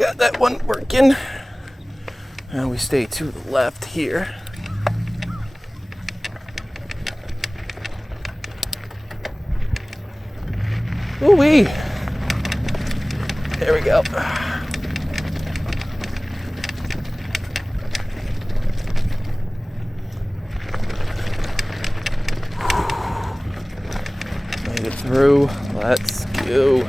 got that one working. Now we stay to the left here. Ooh-wee. There we go. Made it through. Let's go.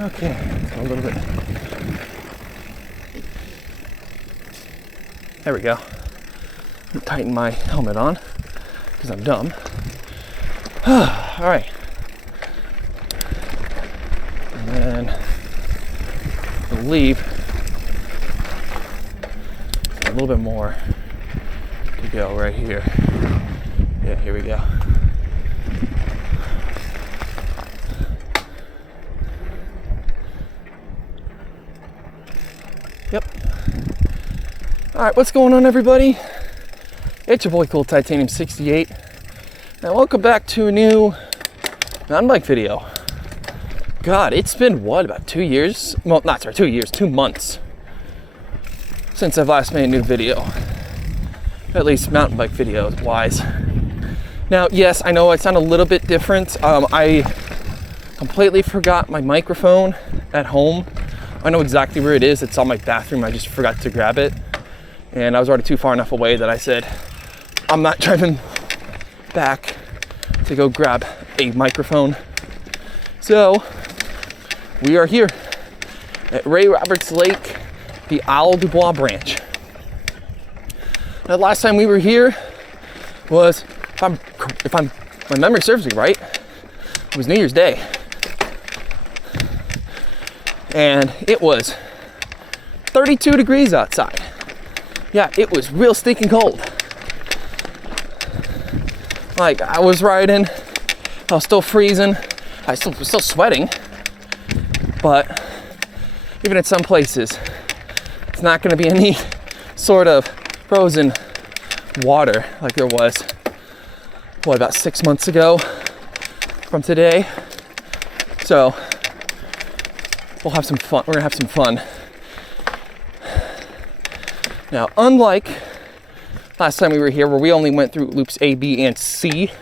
Okay, a little bit. There we go. Tighten my helmet on because I'm dumb. All right. And then I believe a little bit more to go right here. Yeah, here we go. Yep. All right, what's going on, everybody? It's your boy Cool Titanium 68. Now, welcome back to a new mountain bike video. God, it's been what, about 2 years? Well, not sorry, 2 years, 2 months since I've last made a new video. At least mountain bike videos wise. Now, yes, I know I sound a little bit different. I completely forgot my microphone at home. I know exactly where it is. It's on my bathroom. I just forgot to grab it. And I was already too far enough away that I said, I'm not driving back to go grab a microphone. So, we are here at Ray Roberts Lake, the Isle du Bois branch. Now, the last time we were here was, if my memory serves me right, it was New Year's Day. And it was 32 degrees outside. Yeah, it was real stinking cold. Like, I was riding, I was still freezing, I was still sweating, but even at some places, it's not gonna be any sort of frozen water like there was, what, about 6 months ago from today. So, we'll have some fun. We're gonna have some fun. Now, unlike last time we were here where we only went through loops A, B, and C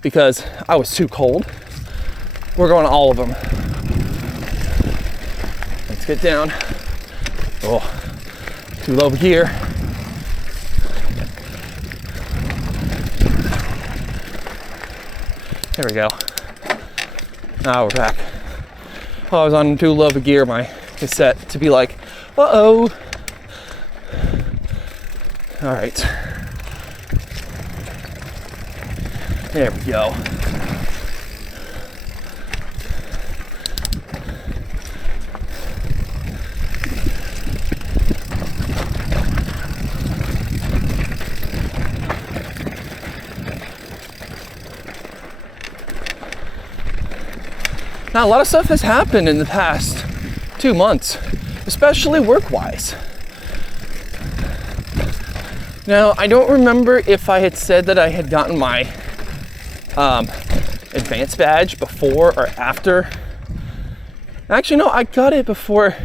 because I was too cold, we're going to all of them. Let's get down. Oh, too low gear. There we go. Now we're back. I was on too low of a gear, my cassette, to be like, uh-oh. All right. There we go. Now, a lot of stuff has happened in the past 2 months, especially work-wise. Now, I don't remember if I had said that I had gotten my advanced badge before or after. Actually, no, I got it before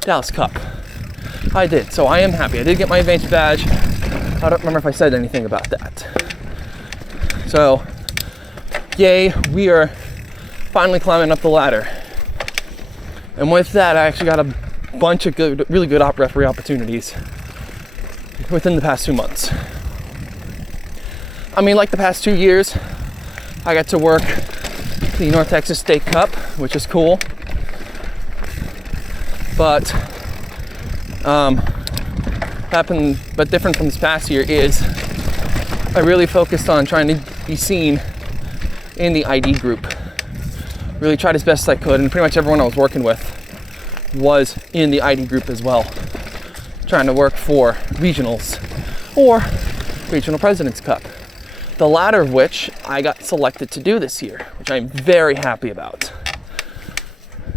Dallas Cup. I did, so I am happy. I did get my advanced badge. I don't remember if I said anything about that. So, yay, we are finally climbing up the ladder. And with that, I actually got a bunch of good, really good referee opportunities within the past 2 months. I mean, like the past 2 years, I got to work the North Texas State Cup, which is cool. But different from this past year is I really focused on trying to be seen in the ID group. Really tried as best as I could, and pretty much everyone I was working with was in the ID group as well, trying to work for regionals or Regional President's Cup, the latter of which I got selected to do this year, which I'm very happy about.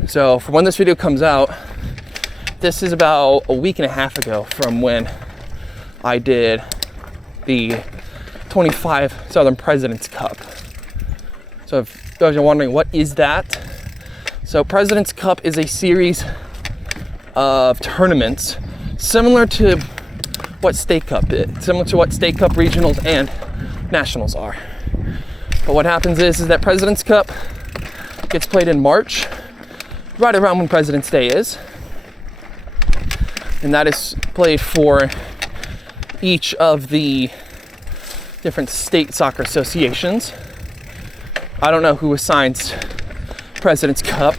So for when this video comes out, this is about a week and a half ago from when I did the 25 Southern President's Cup. So if those are wondering, what is that? So President's Cup is a series of tournaments similar to what State Cup is, similar to what State Cup regionals and nationals are. But what happens is that President's Cup gets played in March, right around when President's Day is. And that is played for each of the different state soccer associations. I don't know who assigns President's Cup,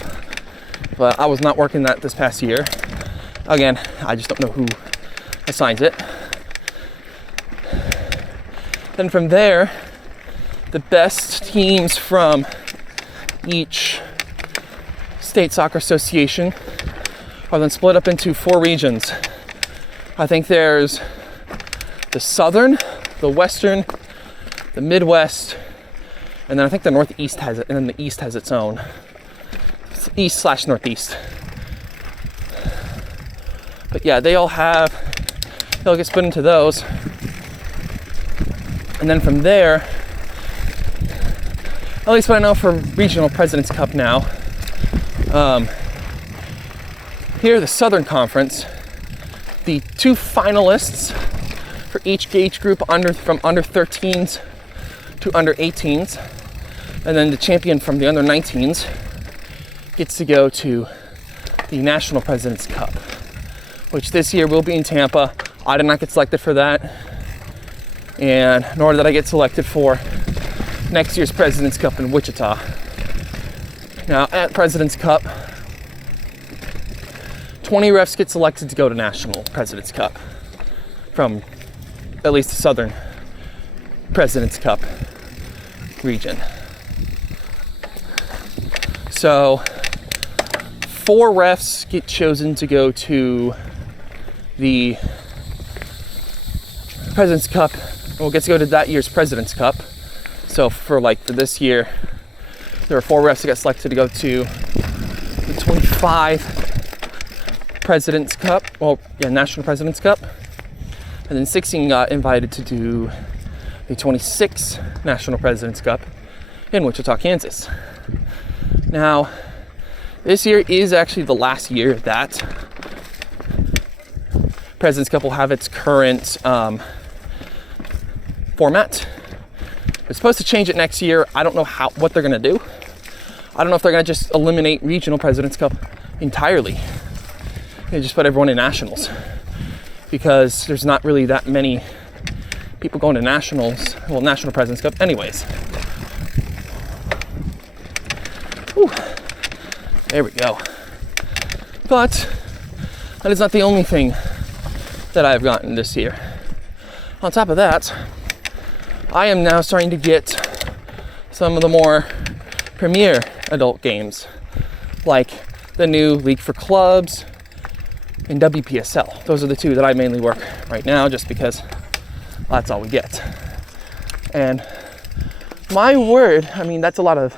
but I was not working that this past year. Again, I just don't know who assigns it. Then from there, the best teams from each state soccer association are then split up into 4 regions. I think there's the Southern, the Western, the Midwest, and then I think the Northeast has it, and then the East has its own. It's East/Northeast. But yeah, they'll get split into those. And then from there, at least what I know for Regional President's Cup now, here, the Southern Conference, the 2 finalists for each age group from under 13s to under 18s, and then the champion from the under 19s gets to go to the National President's Cup, which this year will be in Tampa. I did not get selected for that, and nor did I get selected for next year's President's Cup in Wichita. Now, at President's Cup, 20 refs get selected to go to National President's Cup from at least the Southern President's Cup region. So 4 refs get chosen to go to the President's Cup, well, get to go to that year's President's Cup. So for this year, there were 4 refs that got selected to go to the 25 President's Cup, National President's Cup, and then 16 got invited to do the 26th National President's Cup in Wichita, Kansas. Now, this year is actually the last year that President's Cup will have its current format. They're supposed to change it next year. I don't know what they're gonna do. I don't know if they're going to just eliminate Regional President's Cup entirely and just put everyone in Nationals, because there's not really that many people going to Nationals, well, National President's Cup anyways. Whew. There we go. But that is not the only thing that I've gotten this year. On top of that, I am now starting to get some of the more premier adult games, like the new League for Clubs and WPSL. Those are the two that I mainly work right now, just because that's all we get. And my word, I mean, that's a lot of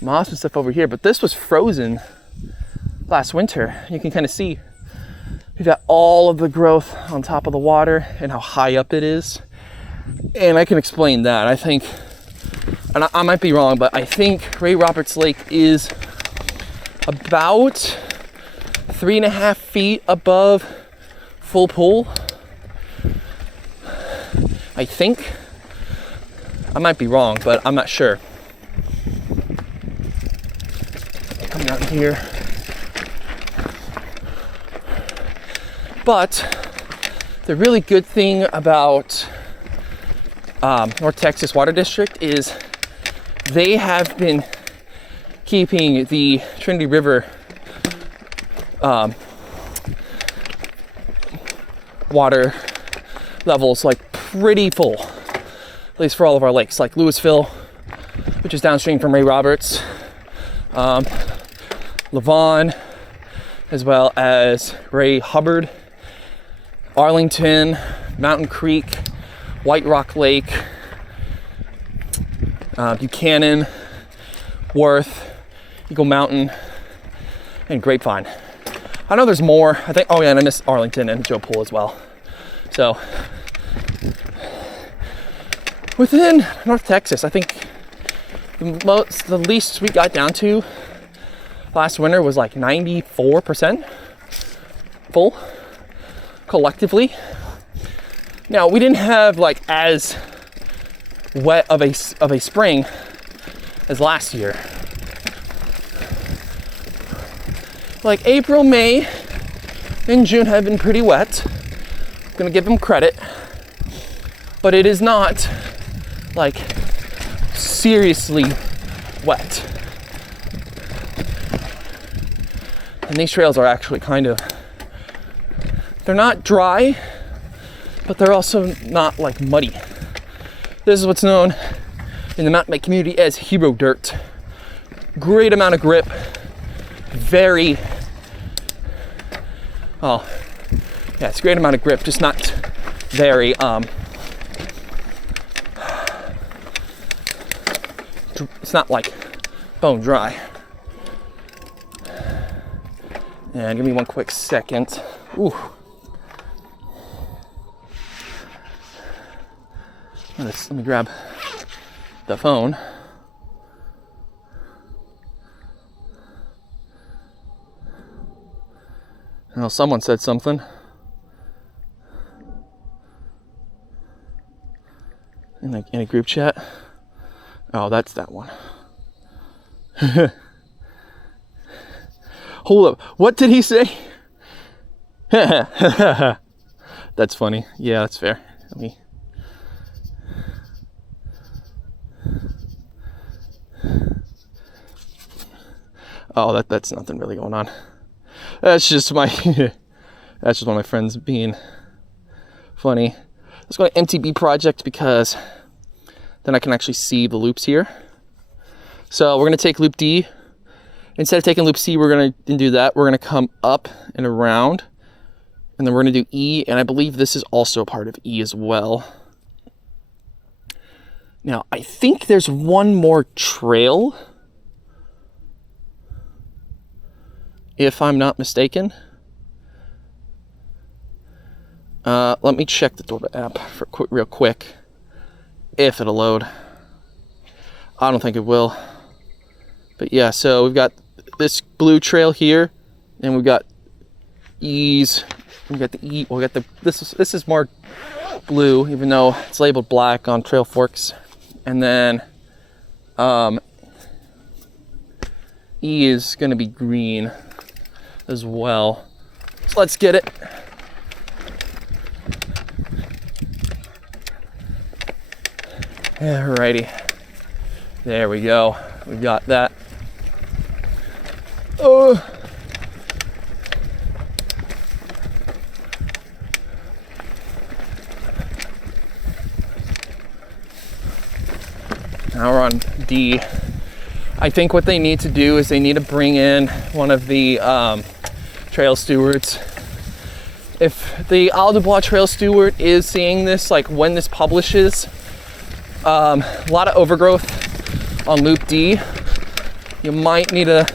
moss and stuff over here, but this was frozen last winter. You can kind of see we've got all of the growth on top of the water and how high up it is. And I can explain that. I think, and I might be wrong, but I think Ray Roberts Lake is about 3.5 feet above full pool. I think. I might be wrong, but I'm not sure. Come down here. But the really good thing about North Texas Water District is they have been keeping the Trinity River water levels like pretty full, at least for all of our lakes, like Louisville, which is downstream from Ray Roberts, Levon, as well as Ray Hubbard, Arlington, Mountain Creek, White Rock Lake, Buchanan, Worth, Eagle Mountain, and Grapevine. I know there's more. I think, oh yeah, and I missed Arlington and Joe Pool as well. So, within North Texas, I think the least we got down to last winter was like 94% full collectively. Now, we didn't have like as wet of a spring as last year. Like April, May, and June have been pretty wet. I'm gonna give them credit, but it is not like seriously wet. And these trails are actually kind of, they're not dry, but they're also not like muddy. This is what's known in the mountain bike community as hero dirt. Great amount of grip, very, oh, yeah, it's a great amount of grip, just not very, it's not like bone dry. And give me one quick second. Ooh. Let me grab the phone. Well, someone said something. In a group chat. Oh, that's that one. Hold up. What did he say? That's funny. Yeah, that's fair. Let me. Oh, that's nothing really going on. That's just my that's just one of my friends being funny. Let's go to MTB project because then I can actually see the loops here. So we're gonna take loop D. Instead of taking loop C, we're gonna do that. We're gonna come up and around, and then we're gonna do E, and I believe this is also a part of E as well. Now, I think there's one more trail, if I'm not mistaken. Let me check the Dorba app for real quick, if it'll load. I don't think it will. But yeah, so we've got this blue trail here, and we've got E's. We got the E. We got the this is more blue, even though it's labeled black on Trail Forks. And then E is going to be green as well. So let's get it. Alrighty. There we go. We got that. Oh. Now we're on D. I think what they need to do is they need to bring in one of the trail stewards. If the Isle du Bois trail steward is seeing this, like when this publishes, a lot of overgrowth on Loop D. You might need to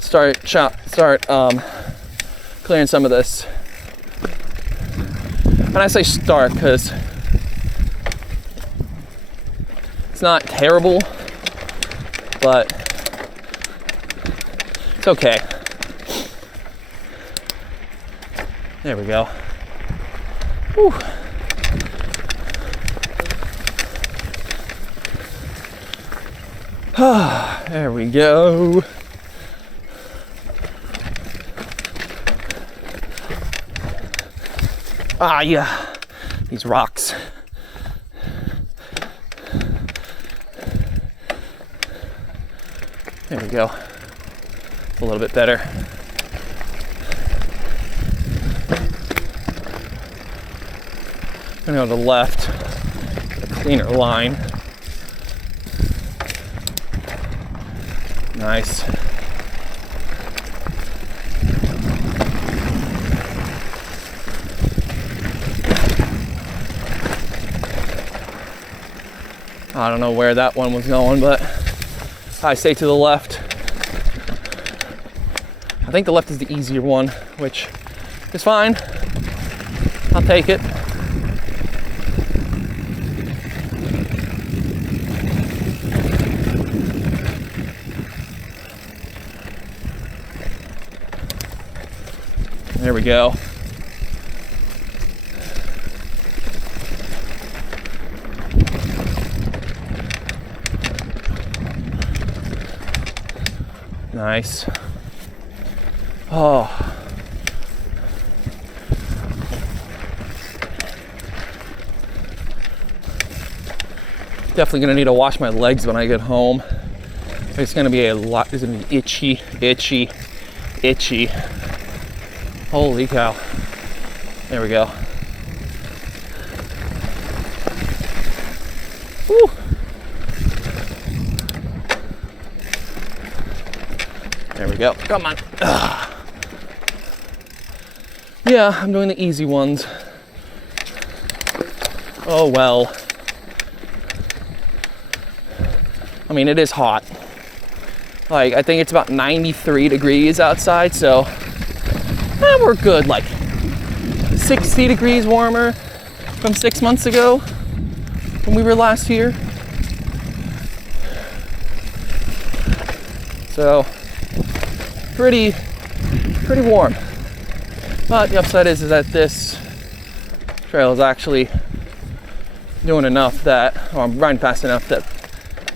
start clearing some of this. And I say start because it's not terrible, but it's okay. There we go. Whew. There we go. Ah, yeah, these rocks. There we go. A little bit better. I'm gonna go to the left, a cleaner line. Nice. I don't know where that one was going, but I say to the left. I think the left is the easier one, which is fine. I'll take it. There we go. Nice. Oh. Definitely gonna need to wash my legs when I get home. It's gonna be a lot, it's gonna be itchy, itchy, itchy. Holy cow. There we go. Woo. There we go. Come on. Ugh. Yeah, I'm doing the easy ones. Oh well. I mean, it is hot. Like, I think it's about 93 degrees outside, so we're good. Like 60 degrees warmer from 6 months ago when we were last here. So pretty warm. But the upside is that this trail is actually doing enough that, or I'm riding fast enough that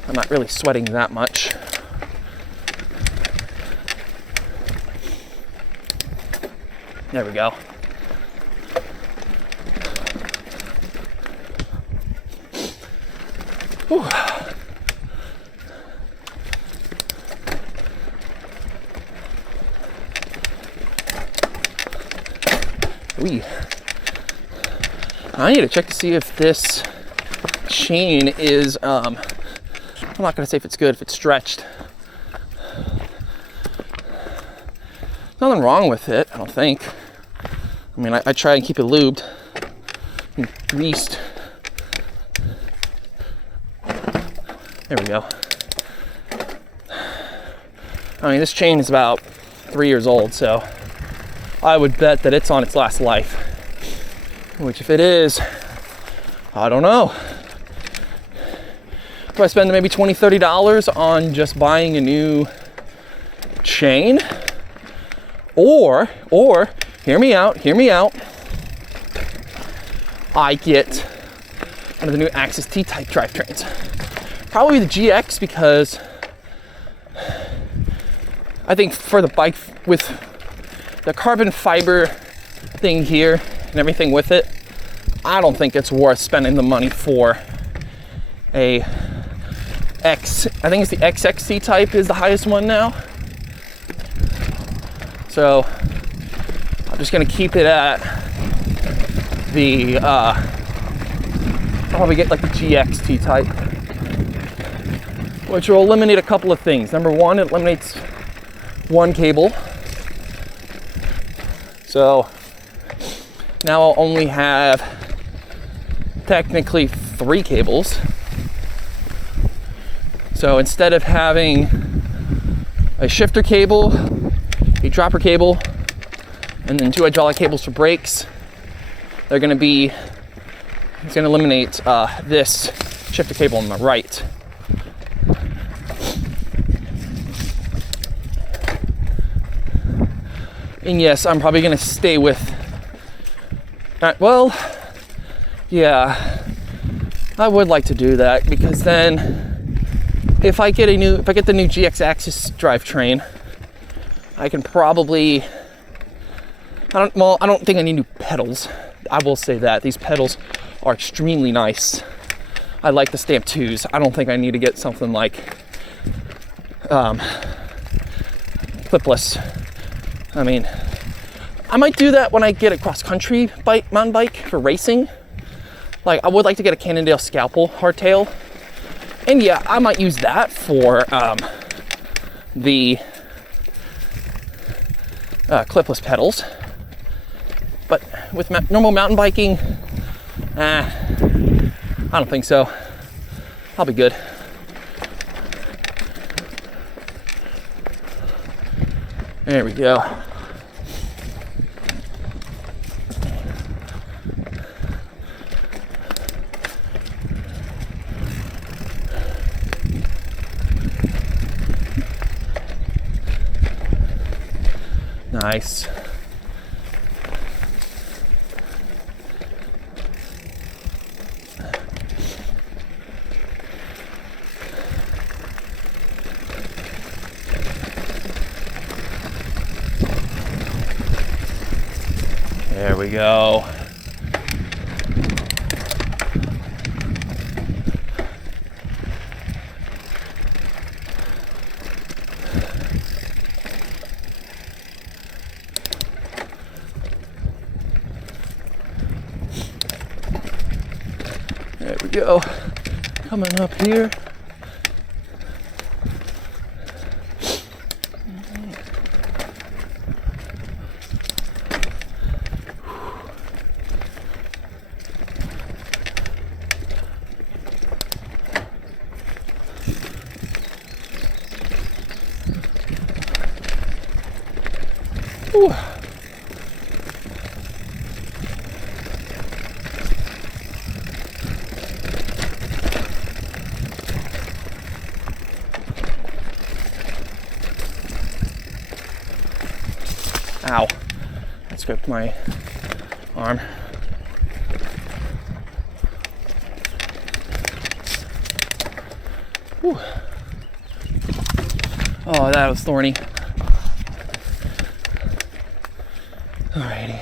I'm not really sweating that much. There we go. Whew. Wee. I need to check to see if this chain is, I'm not going to say if it's good, if it's stretched. Nothing wrong with it, I don't think. I mean, I try and keep it lubed and greased. There we go. I mean, this chain is about 3 years old, so I would bet that it's on its last life. Which, if it is, I don't know. Do I spend maybe $20, $30 on just buying a new chain? Or, hear me out. I get one of the new Axis T-type drivetrains. Probably the GX, because I think for the bike with the carbon fiber thing here and everything with it, I don't think it's worth spending the money for a I think it's the XXC type is the highest one now. So I'm just gonna keep it at the probably get like the GXT type, which will eliminate a couple of things. Number one, it eliminates one cable. So now I'll only have technically 3 cables. So instead of having a shifter cable, a dropper cable, and then 2 hydraulic cables for brakes, it's going to eliminate this shifter cable on the right. And yes, I'm probably going to stay with, well, yeah, I would like to do that, because then if I get the new GX Axis drivetrain, I can probably, I don't think I need new pedals. I will say that these pedals are extremely nice. I like the Stamp 2s. I don't think I need to get something like clipless. I mean, I might do that when I get a cross-country mountain bike for racing. Like, I would like to get a Cannondale Scalpel hardtail. And yeah, I might use that for the clipless pedals. But with normal mountain biking, I don't think so. I'll be good. There we go. Nice. There we go. There we go. Coming up here. Ooh. Ow, that scraped my arm. Whew. Oh, that was thorny. Alrighty.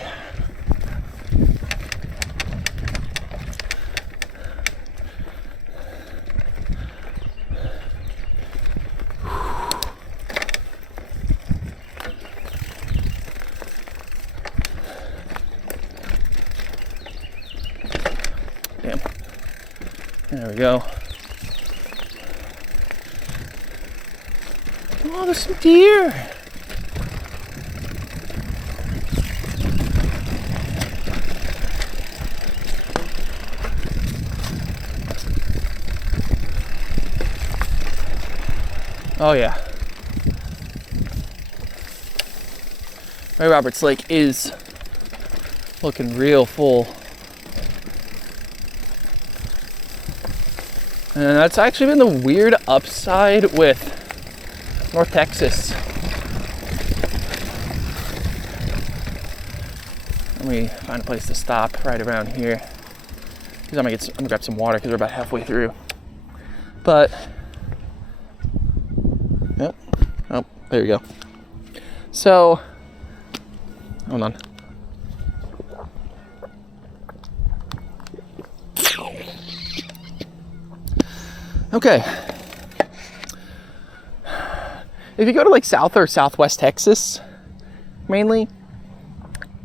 Damn. There we go. Oh, there's some deer. Oh yeah. Ray Roberts Lake is looking real full. And that's actually been the weird upside with North Texas. Let me find a place to stop right around here. Because I'm gonna grab some water because we're about halfway through. But, yep. Oh, there you go. So, hold on. Okay. If you go to like South or Southwest Texas, mainly,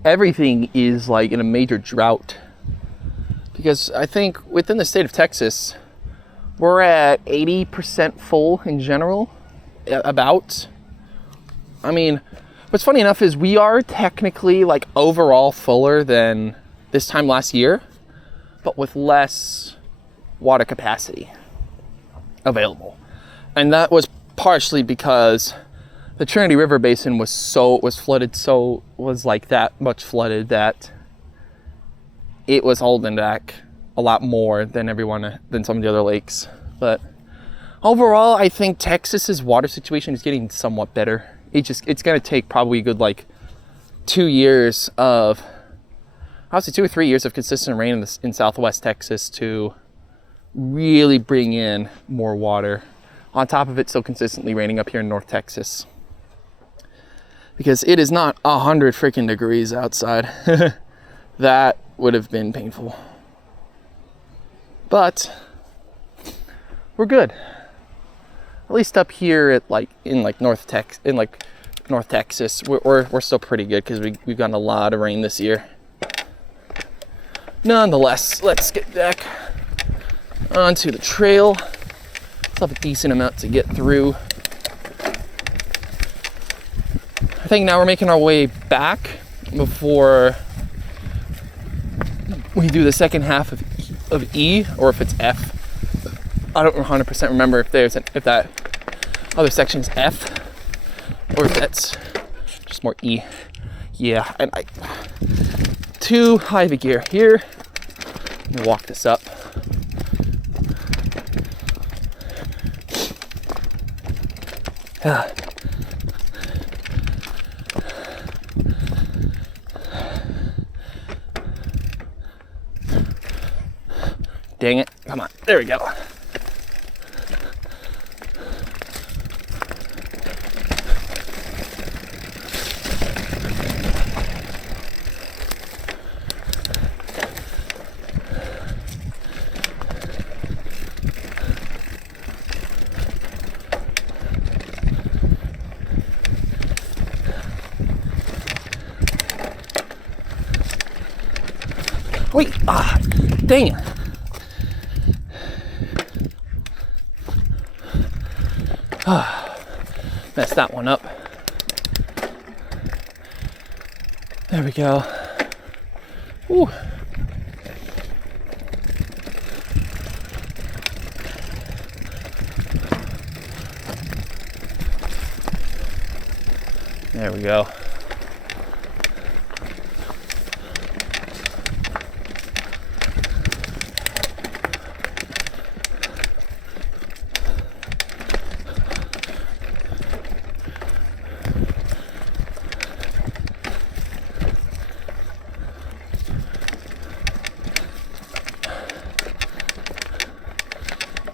everything is like in a major drought. Because I think within the state of Texas, we're at 80% full in general, about. I mean, what's funny enough is we are technically like overall fuller than this time last year, but with less water capacity available. And that was partially because the Trinity River Basin was like that much flooded that it was holding back a lot more than some of the other lakes. But overall, I think Texas's water situation is getting somewhat better. It's gonna take probably a good like 2 years of, I would say 2 or 3 years of consistent rain in Southwest Texas to really bring in more water. On top of it, still consistently raining up here in North Texas, because it is not 100 freaking degrees outside. That would have been painful, but we're good. At least up here in North Texas, we're still pretty good because we've gotten a lot of rain this year. Nonetheless, let's get back onto the trail. Still have a decent amount to get through. I think now we're making our way back before we do the second half of E, or if it's F. I don't 100% remember if that other section is F or if that's just more E. Yeah, and too high of a gear here. Let me walk this up. Dang it. Come on. There we go. Wait, dang it. Messed that one up. There we go. Woo. There we go.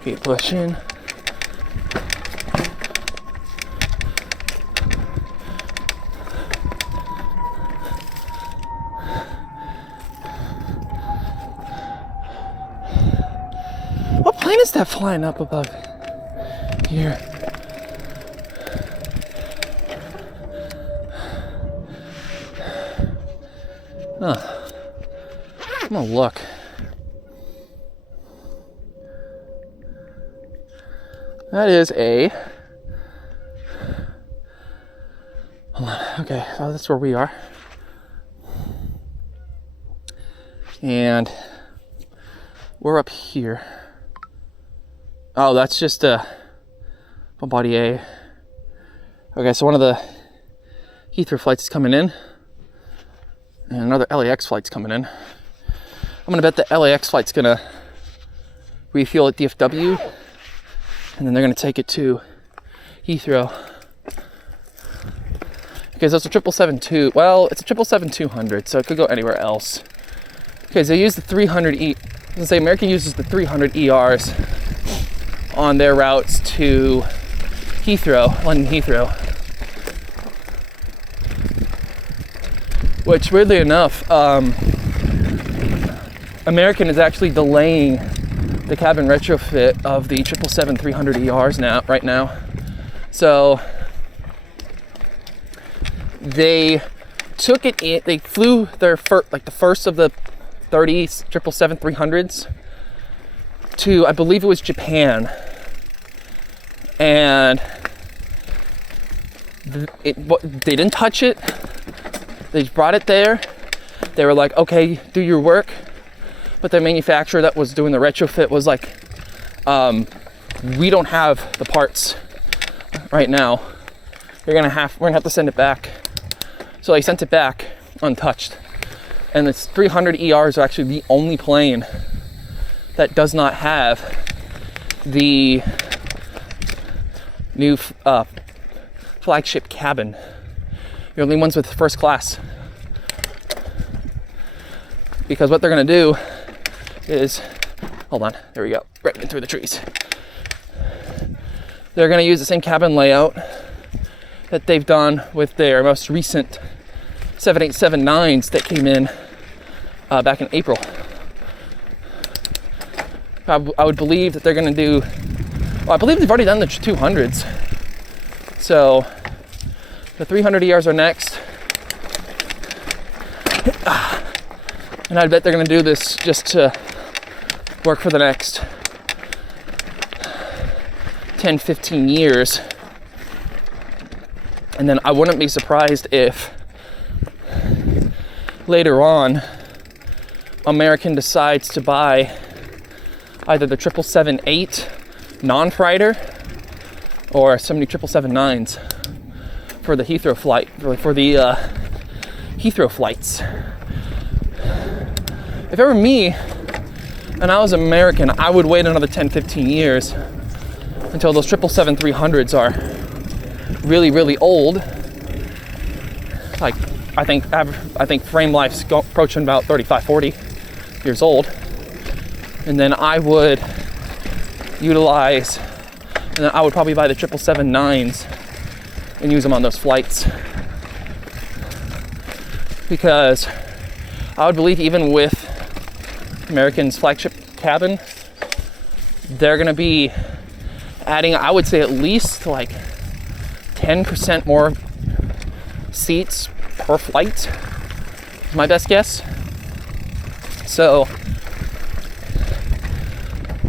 Keep pushing. What plane is that flying up above here? Huh. I'm gonna look. That is a, hold on, okay, so that's where we are. And we're up here. Oh, that's just a Bombardier. Okay, so one of the Heathrow flights is coming in, and another LAX flight's coming in. I'm gonna bet the LAX flight's gonna refuel at DFW, and then they're gonna take it to Heathrow. Because that's a 777-2. Well, it's a 777-200, so it could go anywhere else. Okay, so they use the 300E. I was gonna say American uses the 300 ERs on their routes to Heathrow, London Heathrow. which weirdly enough, American is actually delaying the cabin retrofit of the 777-300 ERs right now. So they took it in, they flew their the first of the 30 777-300s to, I believe it was Japan, and they didn't touch it. They brought it there. They were like, okay, do your work. But the manufacturer that was doing the retrofit was like, we don't have the parts right now. We're gonna have to send it back. So they sent it back untouched. And the 300 ERs are actually the only plane that does not have the new flagship cabin. The only ones with first class. Because what they're gonna do is, hold on, there we go, right in through the trees. They're gonna use the same cabin layout that they've done with their most recent 787-9s that came in back in April. I would believe that they're gonna do, well, I believe they've already done the 200s. So the 300 ERs are next. And I bet they're gonna do this just to work for the next 10, 15 years. And then I wouldn't be surprised if later on American decides to buy either the 777-8 non-freighter or some new 777-9s for the Heathrow flight, for the Heathrow flights. If it were me and I was American, I would wait another 10, 15 years until those 777-300s are really, really old. Like, I think frame life's approaching about 35, 40 years old. And then I would probably buy the 777-9s and use them on those flights. Because I would believe even with American's flagship cabin, they're gonna be adding, I would say, at least like 10% more seats per flight, is my best guess. So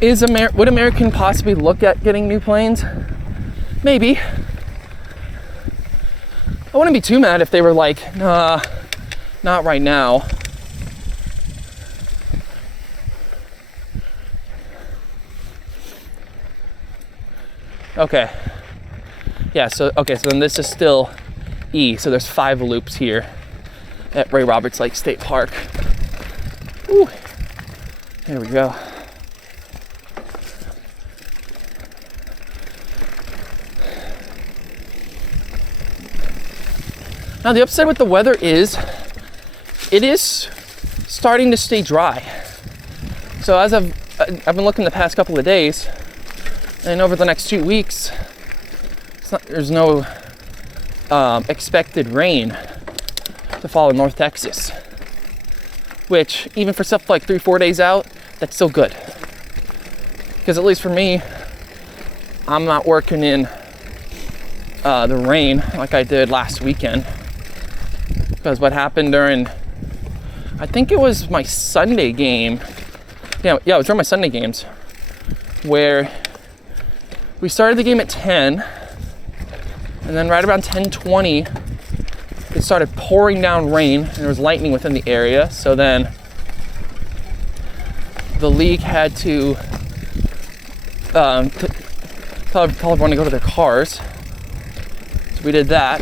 would American possibly look at getting new planes? Maybe. I wouldn't be too mad if they were like, nah, not right now. Okay. Yeah, so then this is still E. So there's 5 loops here at Ray Roberts Lake State Park. Ooh. There we go. Now the upside with the weather is it is starting to stay dry. So as I've been looking the past couple of days, and over the next 2 weeks, there's no expected rain to fall in North Texas, which even for stuff like 3-4 days out, that's still good. Because at least for me, I'm not working in the rain like I did last weekend. Because what happened during, I think it was my Sunday game. Yeah, it was during my Sunday games where we started the game at 10, and then right around 10:20, it started pouring down rain, and there was lightning within the area. So then the league had to tell everyone to go to their cars. So we did that.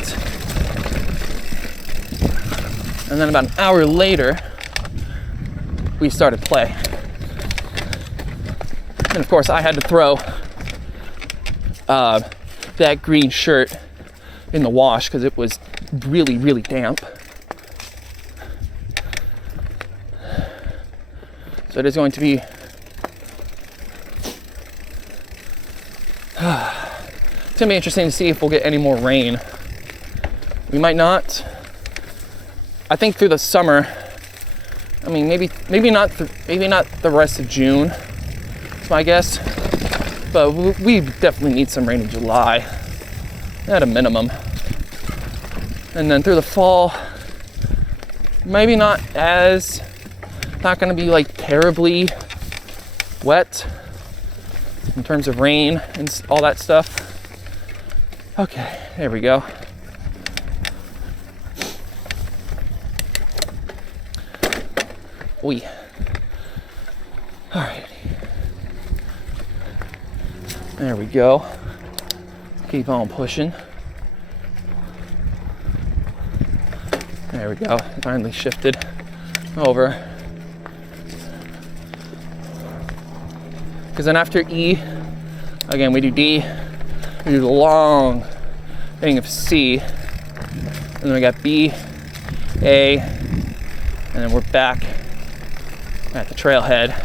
And then about an hour later, we started play. And of course, I had to throw that green shirt in the wash because it was really, really damp. So it is going to be it's gonna be interesting to see if we'll get any more rain. We might not. I think through the summer, I mean, maybe not the rest of June, is my guess. But we definitely need some rain in July, at a minimum. And then through the fall, maybe not gonna be like terribly wet in terms of rain and all that stuff. Okay, there we go. All right. There we go. Keep on pushing. There we go. Finally shifted over. Because then after E, again, we do D, we do the long thing of C, and then we got B, A, and then we're back at the trailhead.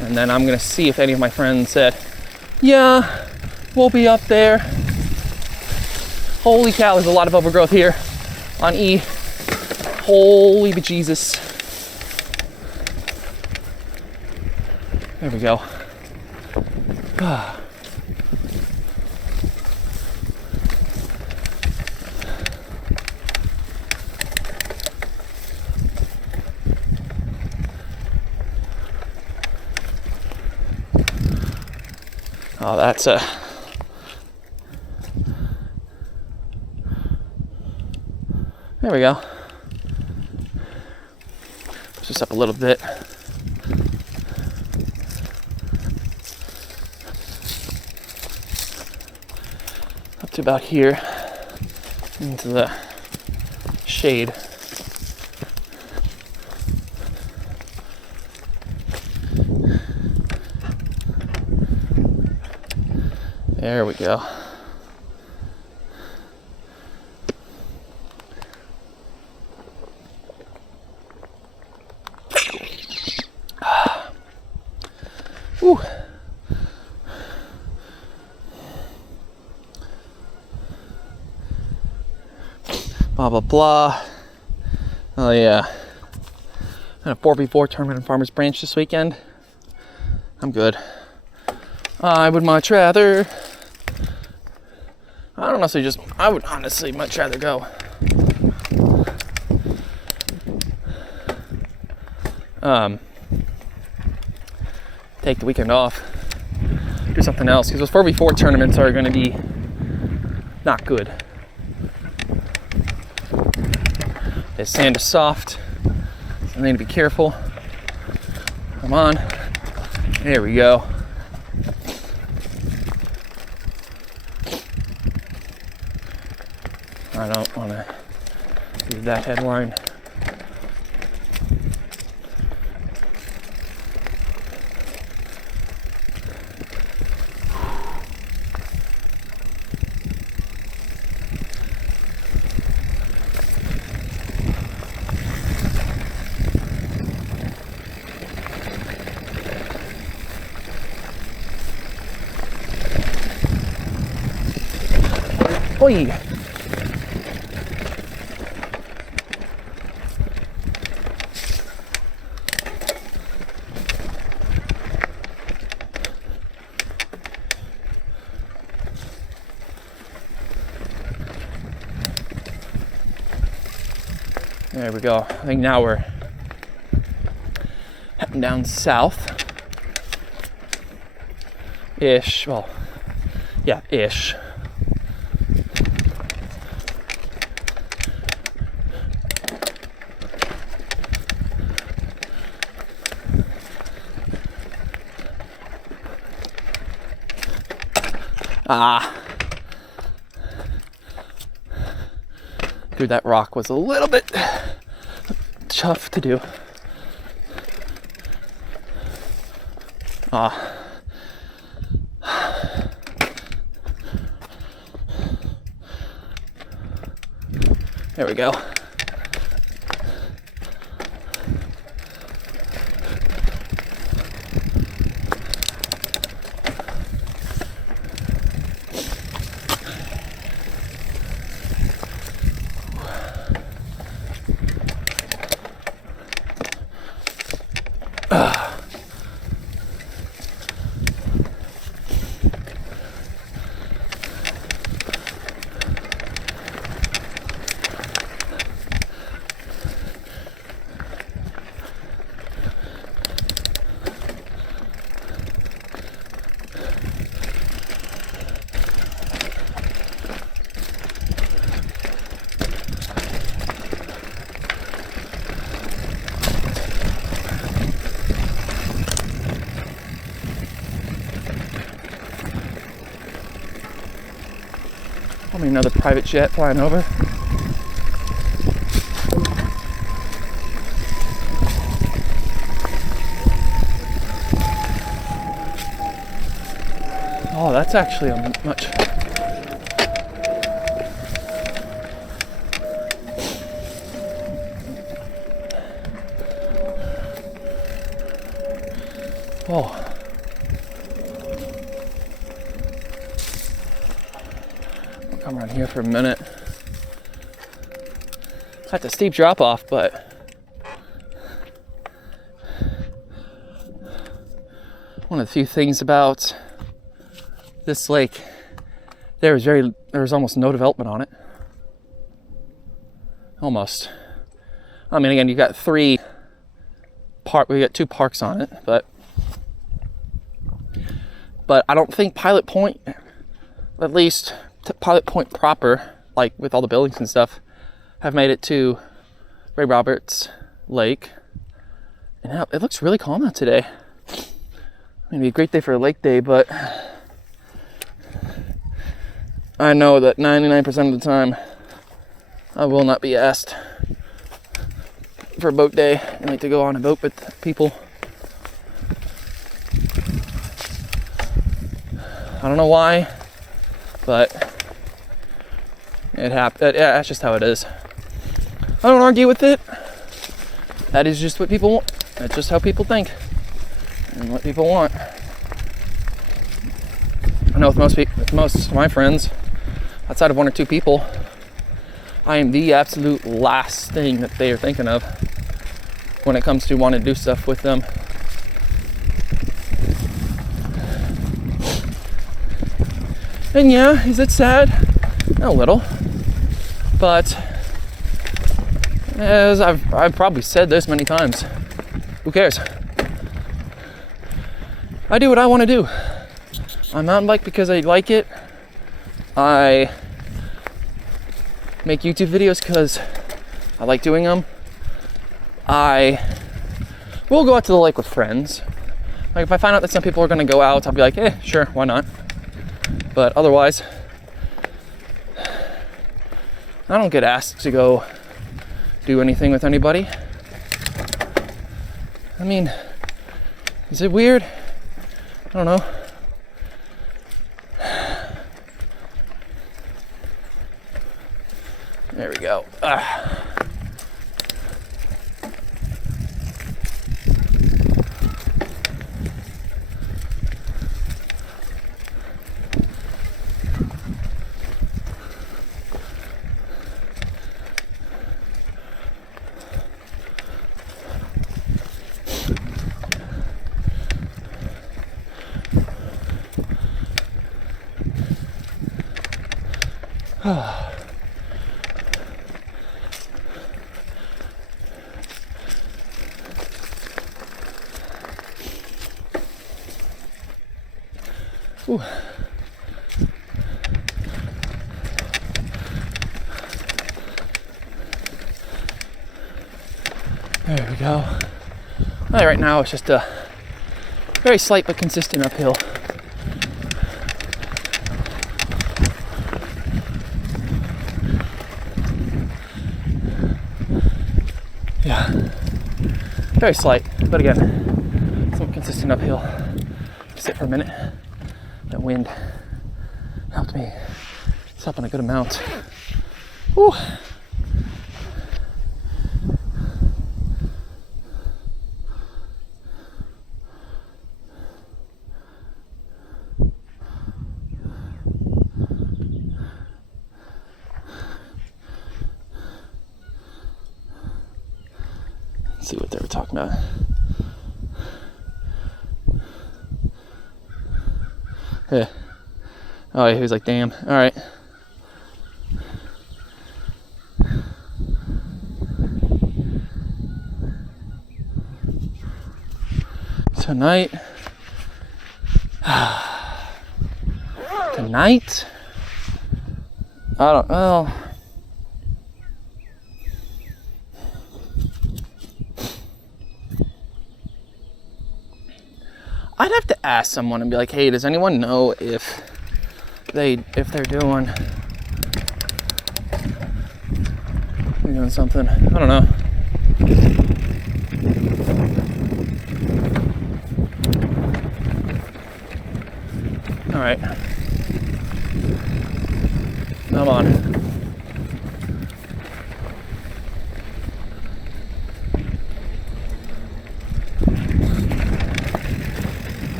And then I'm gonna see if any of my friends said, yeah, we'll be up there. Holy cow, there's a lot of overgrowth here on E. Holy bejesus. There we go. Oh, that's a... There we go. Push this up a little bit. Up to about here, into the shade. There we go. Whew. Blah, blah, blah. Oh, yeah. And a 4v4 tournament in Farmers Branch this weekend. I'm good. I would much rather... I would honestly much rather go. Take the weekend off. Do something else. Because those 4v4 tournaments are going to be not good. The sand is soft. So I need to be careful. Come on. There we go. I don't want to do that headline. Oi! There we go. I think now we're heading down south. Ish. Well, yeah, ish. Dude, that rock was a little bit tough to do. There we go. Probably another private jet flying over. Oh, that's actually a much... Oh. I'll come around here for a minute. That's a steep drop off, but one of the few things about this lake, there was almost no development on it. Almost. I mean, again, you got we got 2 parks on it, but I don't think Pilot Point, at least Pilot Point proper, like with all the buildings and stuff, have made it to Ray Roberts Lake. And it looks really calm out today. It'd be a great day for a lake day, but I know that 99% of the time I will not be asked for a boat day. I like to go on a boat with people. I don't know why, but it happened. Yeah, that's just how it is. I don't argue with it. That is just what people want. That's just how people think and what people want. I know with most of my friends, outside of 1 or 2 people, I am the absolute last thing that they are thinking of when it comes to wanting to do stuff with them. And yeah, is it sad? A little. But as I've probably said this many times, who cares? I do what I want to do. I mountain bike because I like it. I make YouTube videos because I like doing them. I will go out to the lake with friends. Like if I find out that some people are going to go out, I'll be like, sure, why not? But otherwise, I don't get asked to go do anything with anybody. I mean, is it weird? I don't know. There we go. Ooh. There we go. Right now it's just a very slight but consistent uphill. Yeah, very slight, but again, some consistent uphill. Sit for a minute. That wind helped me stop on a good amount. Whew. Let's see what they were talking about. Yeah. Oh, yeah, he was like, damn. All right. Tonight, I don't know. I'd have to ask someone and be like, hey, does anyone know if they're doing doing something. I don't know. All right. Come on.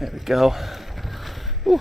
There we go. Whew.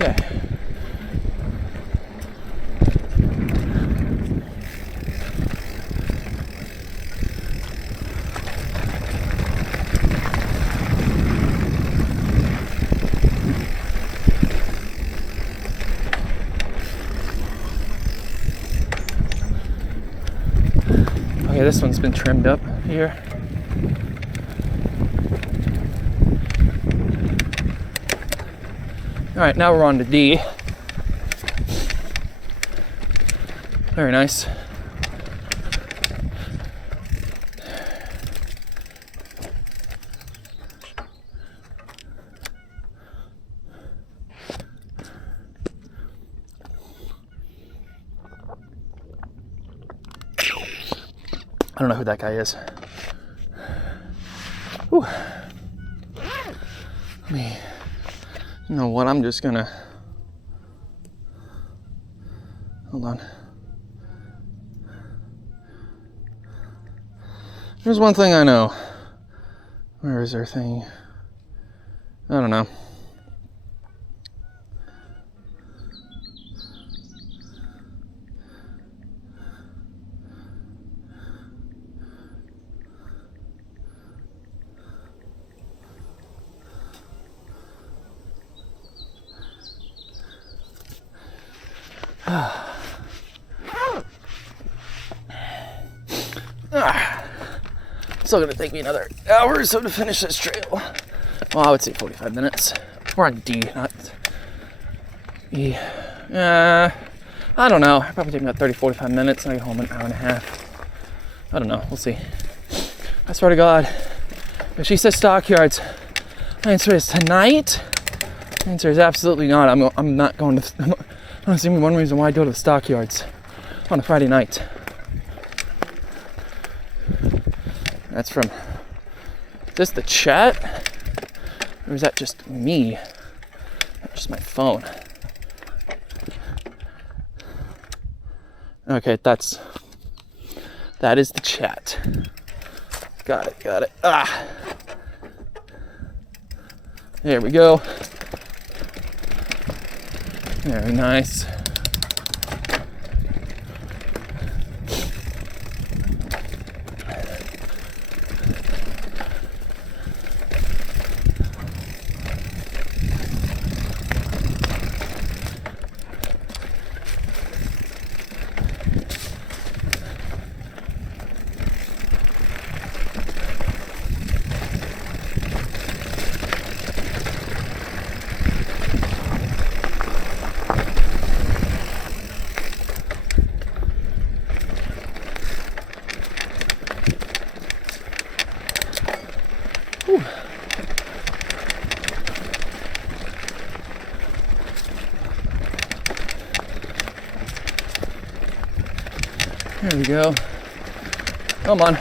Okay. Okay, this one's been trimmed up here. All right, now we're on to D. Very nice. I don't know who that guy is. Whew. You know what, I'm just gonna, hold on. There's one thing I know. Where is our thing? I don't know. Still gonna take me another hour or so to finish this trail. Well, I would say 45 minutes. We're on D, not E. I don't know. It'll probably take me about 30, 45 minutes and I get home in an hour and a half. I don't know. We'll see. I swear to God, if she says stockyards, my answer is tonight. The answer is absolutely not. I'm not going to. I don't see one reason why I go to the stockyards on a Friday night. That's from. Is this the chat? Or is that just me? That's just my phone. Okay, that is the chat. Got it. Ah. There we go. Very nice. There we go. Come on.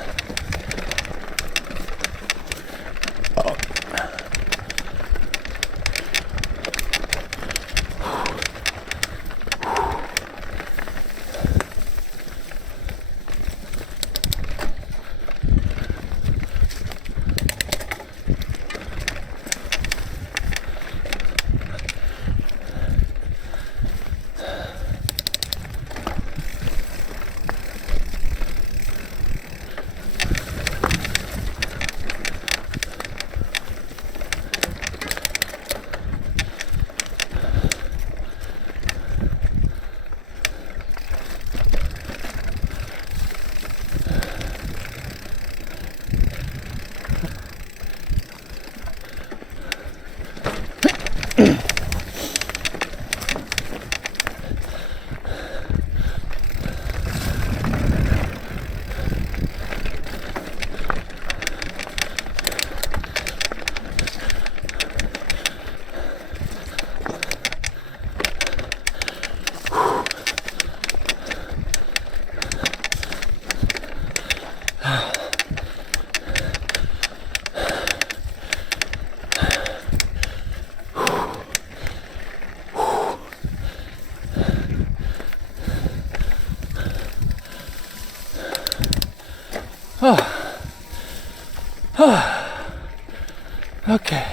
Okay,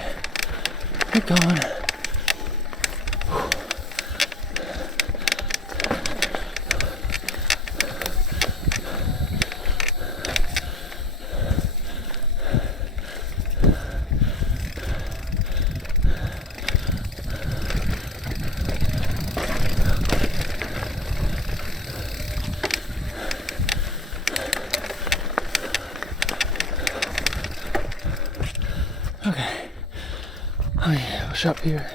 keep going. Okay, push up here.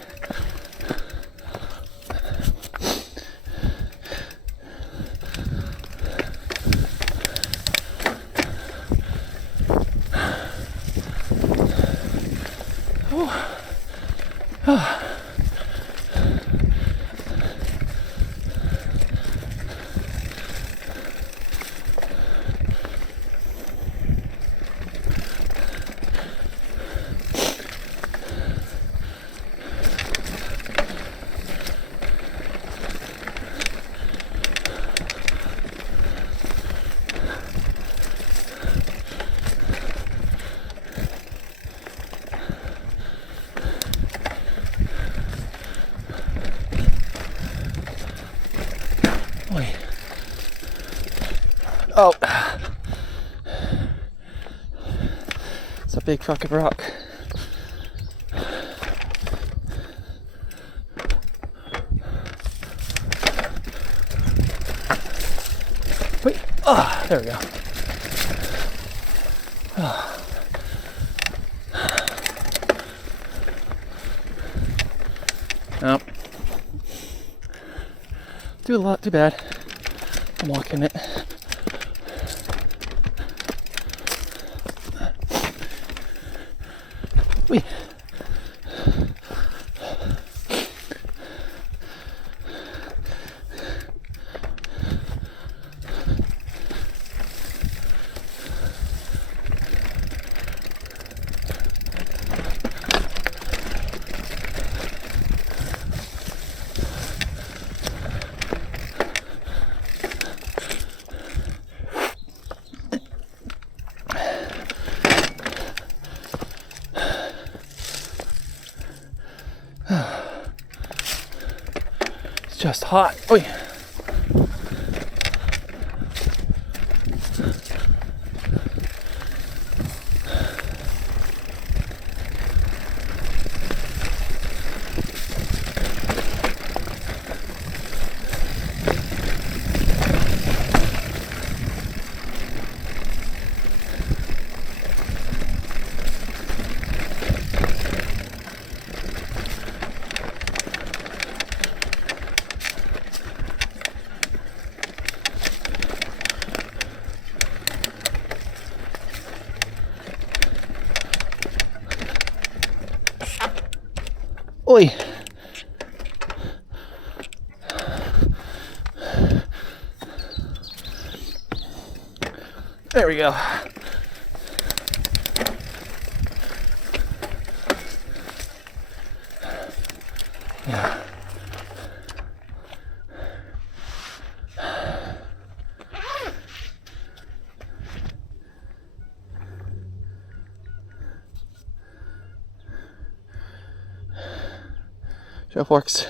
Oh, it's a big fucking rock. Wait, there we go. Nope. Do a lot, too bad. I'm walking it. Wait. It's just hot. Oi. Oi. There we go. Yeah. Show forks.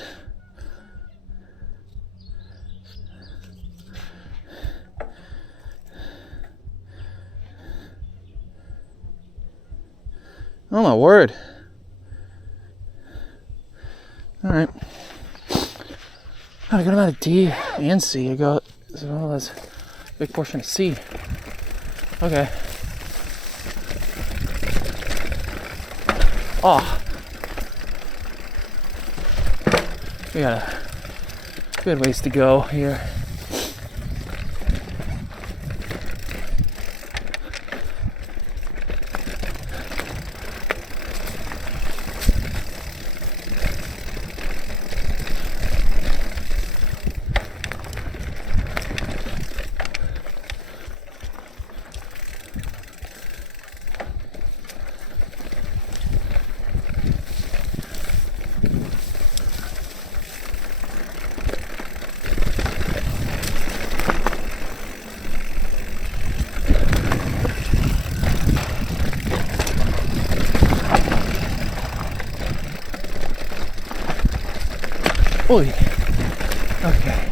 Oh my word. All right. Got a good amount of D and C. I got as well as a big portion of C. Okay. Oh. We got a good ways to go here. Oy. Okay.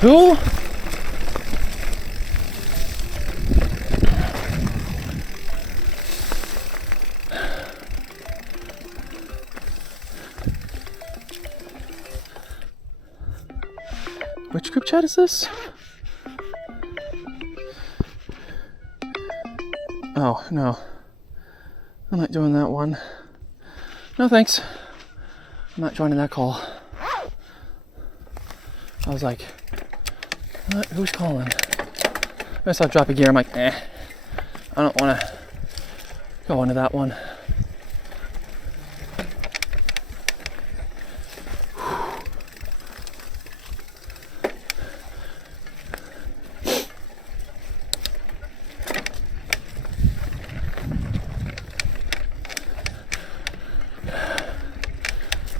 Who? Which group chat is this? Oh, no. I'm not doing that one. No thanks. I'm not joining that call. I was like, what? Who's calling? I saw drop a gear. I'm like, I don't want to go into that one.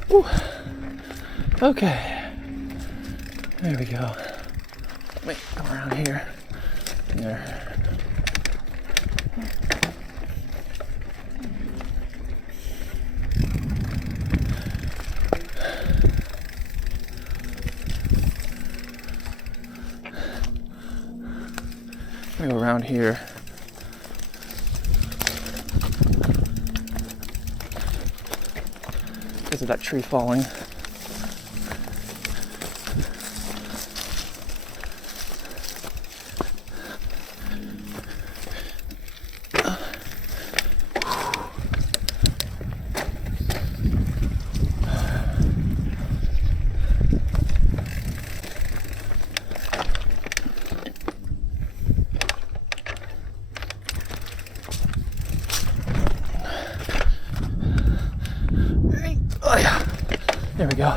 Whew. Okay, there we go. Wait, come around here. There. I'm gonna go around here. Because of that tree falling. There we go.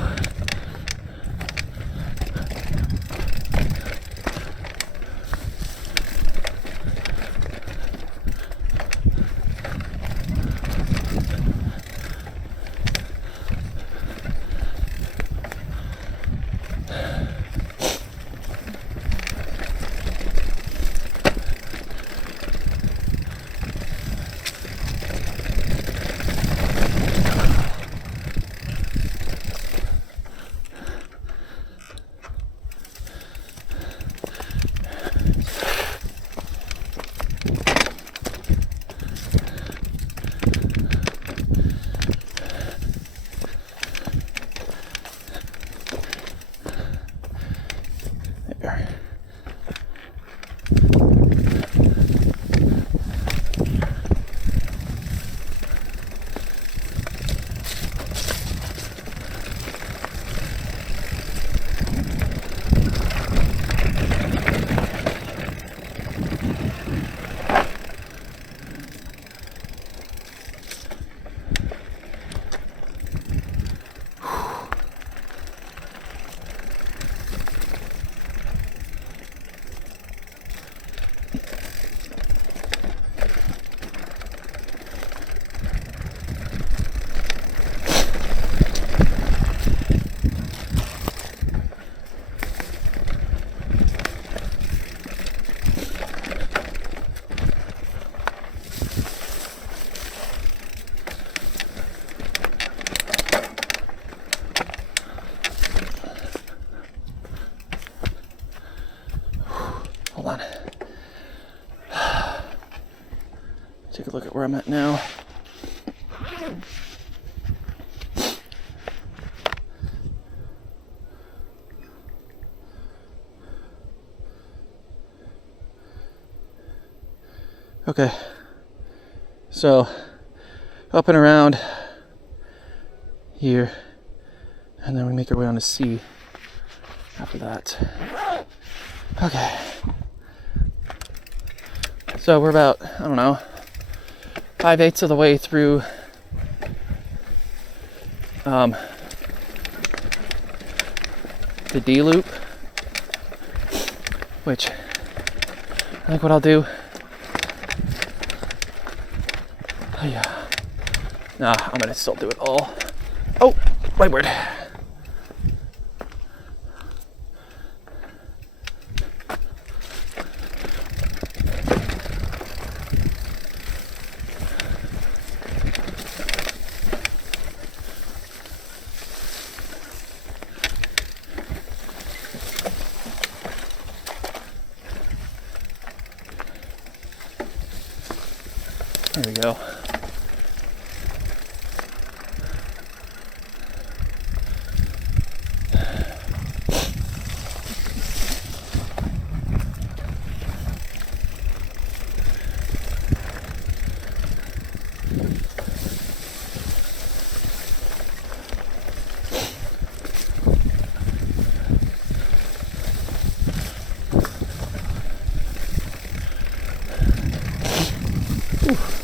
There. Hold on. Take a look at where I'm at now. Okay. So, up and around here, and then we make our way on to C after that. Okay. So we're about, I don't know, 5/8 of the way through the D loop, which I think what I'll do, oh yeah, nah, I'm gonna still do it all. Oh, whiteboard. There we go. Whew.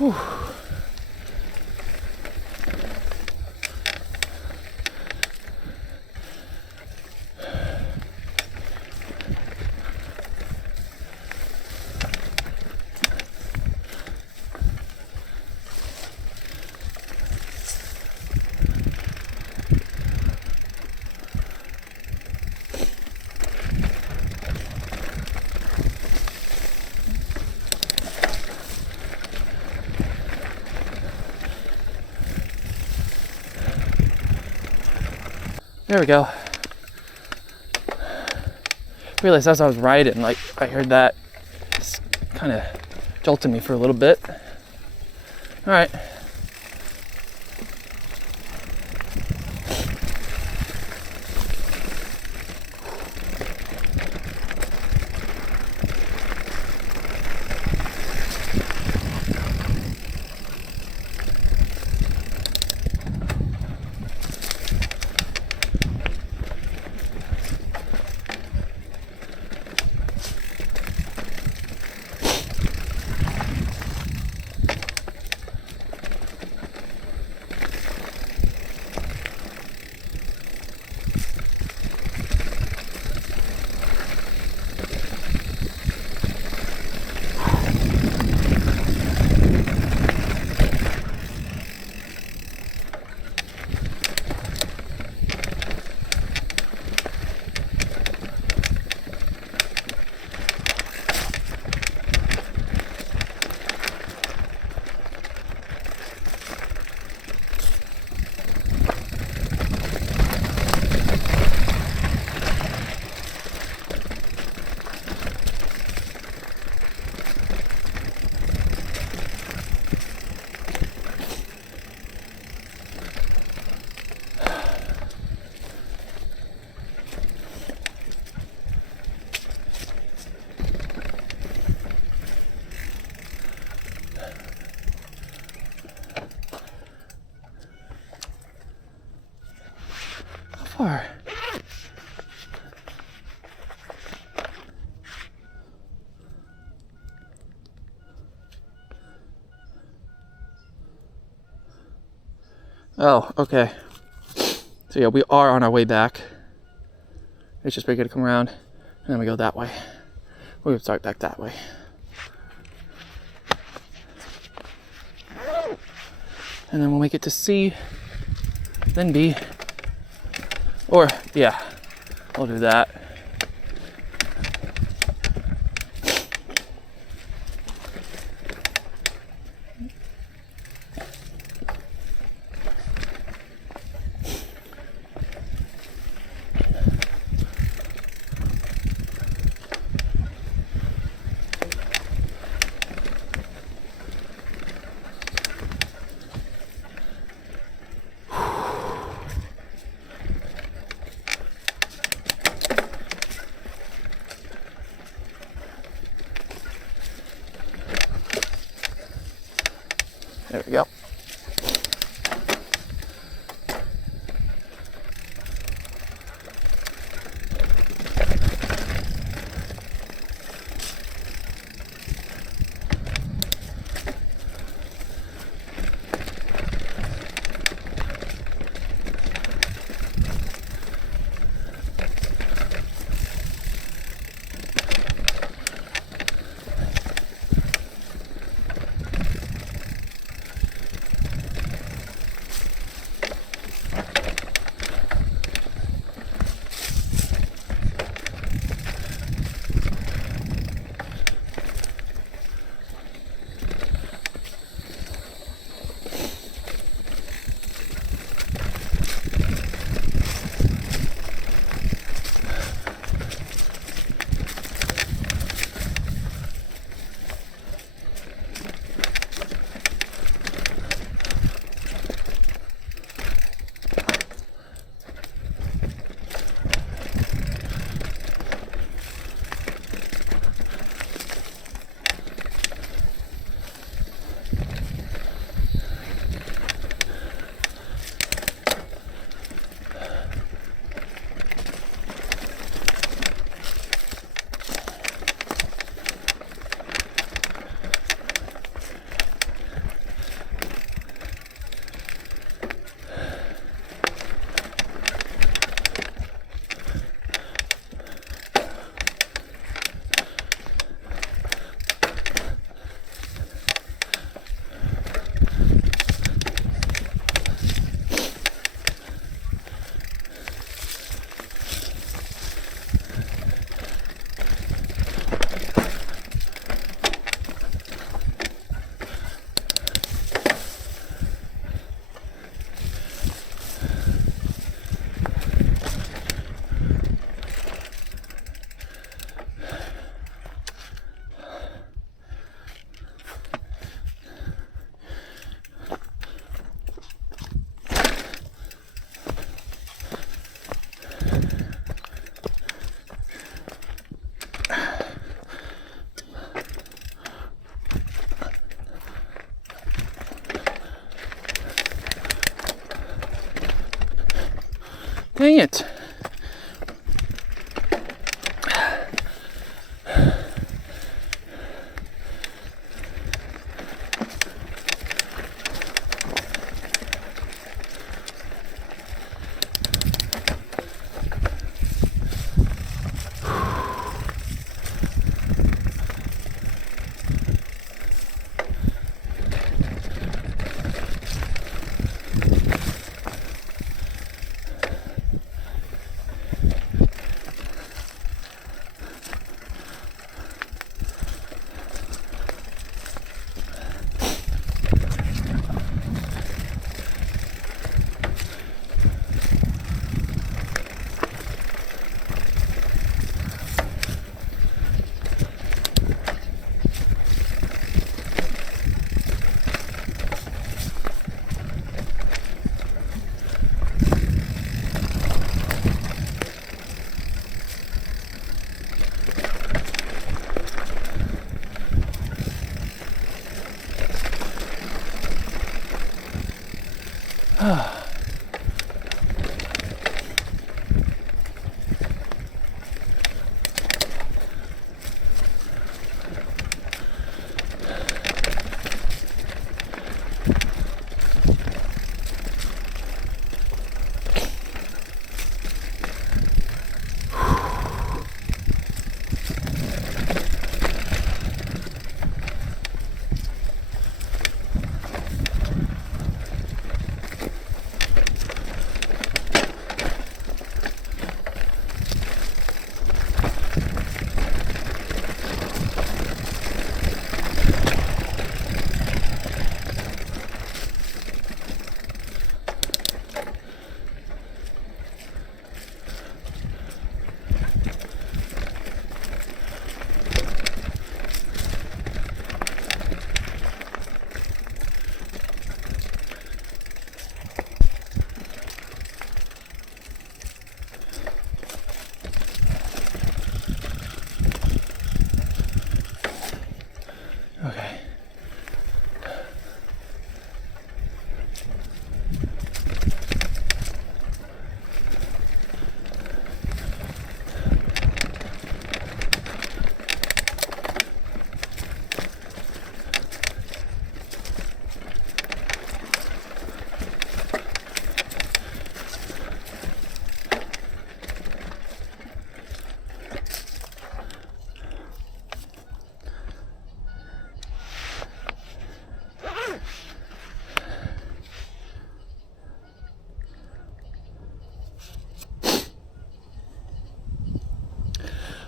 Whew. There we go. Realized as I was riding, like I heard that kind of jolted me for a little bit. All right. Far. Oh, okay. So yeah, we are on our way back. It's just bigger to come around, and then we go that way. We're gonna start back that way. And then when we get to C, then B, Or, yeah, I'll do that. There we go. Dang it.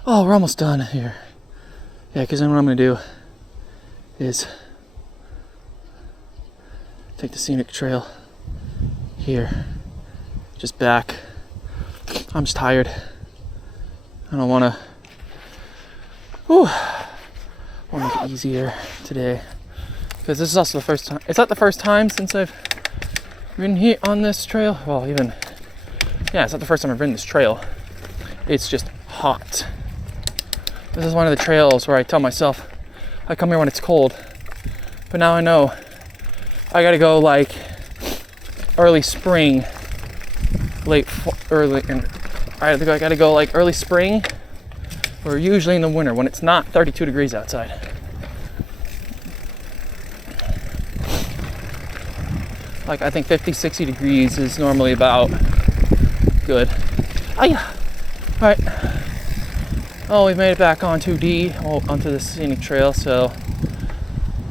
Oh, we're almost done here. Yeah, because then what I'm going to do is take the scenic trail here, just back. I'm just tired. I don't want to. I want to make it easier today, because this is also the first time. It's not the first time since I've ridden here on this trail. Well, it's not the first time I've ridden this trail. It's just hot. This is one of the trails where I tell myself I come here when it's cold, but now I know I gotta go like early spring, I gotta go like early spring, or usually in the winter when it's not 32 degrees outside. Like I think 50, 60 degrees is normally about good. Oh yeah. All right. Oh, we've made it back onto onto the scenic trail, so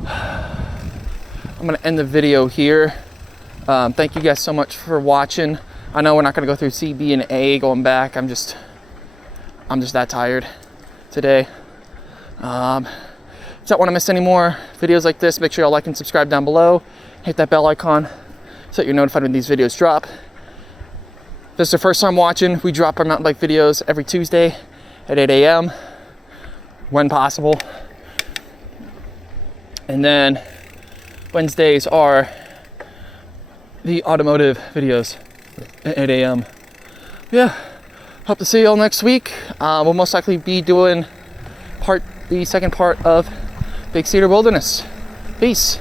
I'm gonna end the video here. Thank you guys so much for watching. I know we're not gonna go through C, B, and A going back. I'm just that tired today. If you don't want to miss any more videos like this, make sure y'all like and subscribe down below. Hit that bell icon so that you're notified when these videos drop. If this is your first time watching, we drop our mountain bike videos every Tuesday at 8 a.m. when possible. And then Wednesdays are the automotive videos at 8 a.m. Yeah, hope to see y'all next week. We'll most likely be doing the second part of Big Cedar Wilderness. Peace.